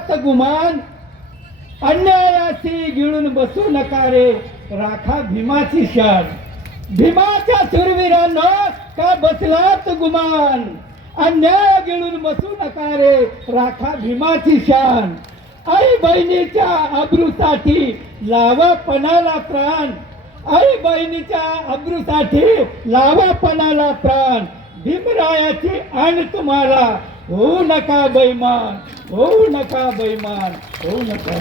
जास्त गुमान. अन्यायाशी गिळून बसू नका रे. राखा भीमाची शान. भीमाच्या सुरवीरांनो का बसलात गुमान? अन्याय गिळून बसू नका रे. राखा भीमाची शान. आई बहिणीच्या अब्रूसाठी लावा पणाला प्राण. आई बहिणीच्या अब्रूसाठी लावा पणाला प्राण. भीमरायाची आण तुम्हाला. होऊ नका बैमान होऊ नका बैमान होऊ नका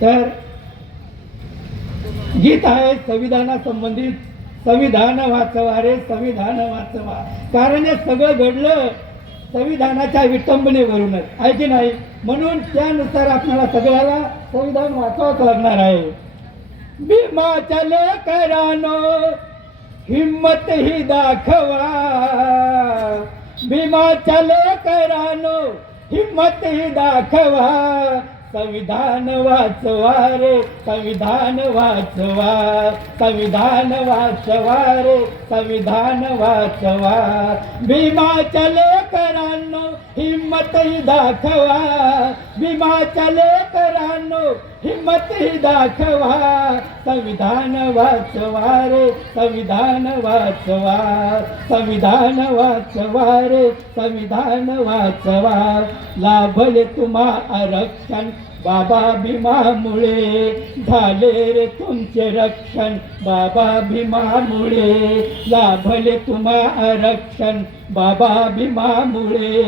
तर गीत आहे संविधाना संबंधित संविधान वाचवा रे संविधान वाचवा. कारण हे सगळं घडलं संविधानाच्या विटंबनेवरूनच आहे की नाही? म्हणून त्यानुसार आपल्याला सगळ्याला संविधान वाचवाच लागणार आहे. भीमाच्या करानो हिम्मत ही दाखवा. भीमाच्या लेकरानो हिम्मत ही दाखवा. संविधान वाचवा रे संविधान वाचवा. संविधान वाचवा रे संविधान वाचवा. भीमाच्या लेकरांनो हिम्मत ही दाखवा. भीमाच्या लेकरांनो हिम्मत ही दाखवा. संविधान वाचवा रे संविधान वाचवा. संविधान वाचवा रे संविधान वाचवा. लाभले तुम्हा आरक्षण बाबा भीमामुळे. झाले रे तुमचे रक्षण बाबा भीमामुळे. लाभले तुम्हा आरक्षण बाबा भीमामुळे.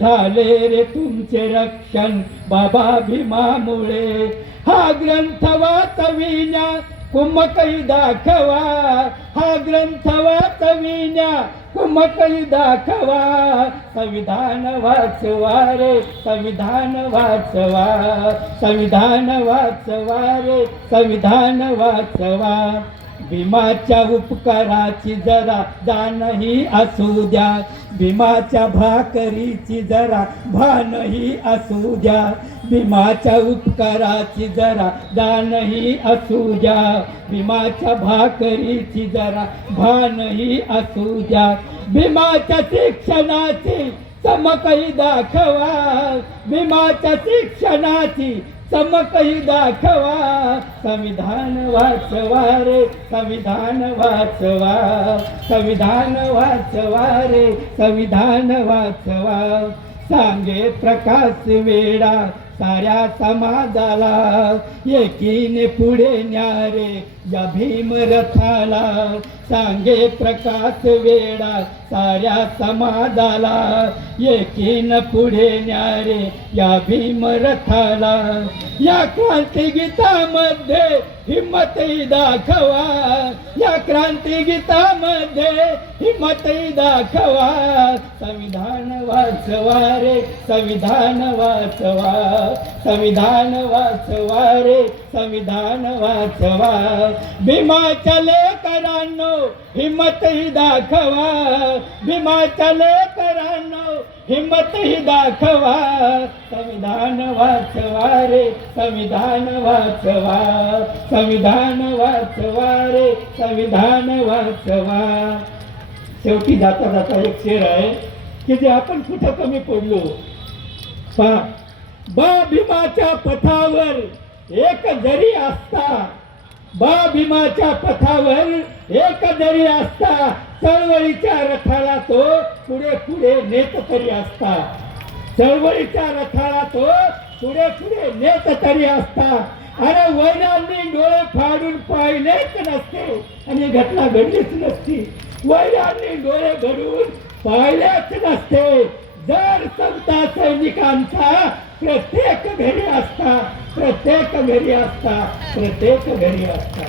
झाले रे तुमचे रक्षण बाबा भीमामुळे हा ग्रंथ वाचविण्या कुमकई दाखवा. हा ग्रंथ वाचविण्या कुमकई दाखवा. संविधान वाचवा रे संविधान वाचवा. संविधान वाचवा रे संविधान वाचवा. भीमाच्या उपकाराची जरा दानही असू द्या. भीमाच्या भाकरीची जरा भानही असू द्या. भीमाच्या उपकाराची जरा दानही असू द्या. भीमाच्या भाकरीची जरा भानही असू द्या. भीमाच्या शिक्षणाची चमकही दाखवा. भीमाच्या शिक्षणाची चमकही दाखवा संविधान वाचवा रे संविधान वाचवा संविधान वाचवा रे संविधान वाचवा. सांगे प्रकाश वेडा साऱ्या समाजाला एकीने पुढे न्यारे या भीमरथाला सांगे प्रकाश वेडा साऱ्या समाजाला एकीन पुढे न्यारे या भीमरथाला या क्रांती गीतामध्ये हिम्मतही दाखवा. या क्रांती गीतामध्ये हिम्मतही दाखवा. संविधान वाचवा रे संविधान वाचवा. संविधान वाचवा रे संविधान वाचवा. भीमाच्या लेकरांनो हिम्मतही दाखवा. भीमाच्या लेकरांनो हिम्मतही दाखवा संविधान वाचवा रे संविधान वाचवा संविधान वाचवा रे संविधान वाचवा. शेवटी जाता जाता एक शेर आहे की जे आपण कुठं कमी पडलो. पहा बा भीमाच्या पथावर एक जरी असता बा भीमाच्या पथावर एक जरी असता चळवळीच्या रथाला तो पुढे पुढे नेत तरी असता. चळवळीच्या रथाला तो पुढे पुढे नेत तरी असता. अरे वैरांनी डोळे फाडून पाहिलेच नसते आणि घटना घडलीच नसती. वैरांनी डोळे घडून पाहिलेच नसते. जर समता सैनिकांचा प्रत्येक घरी असता प्रत्येक घरी असता प्रत्येक घरी असता.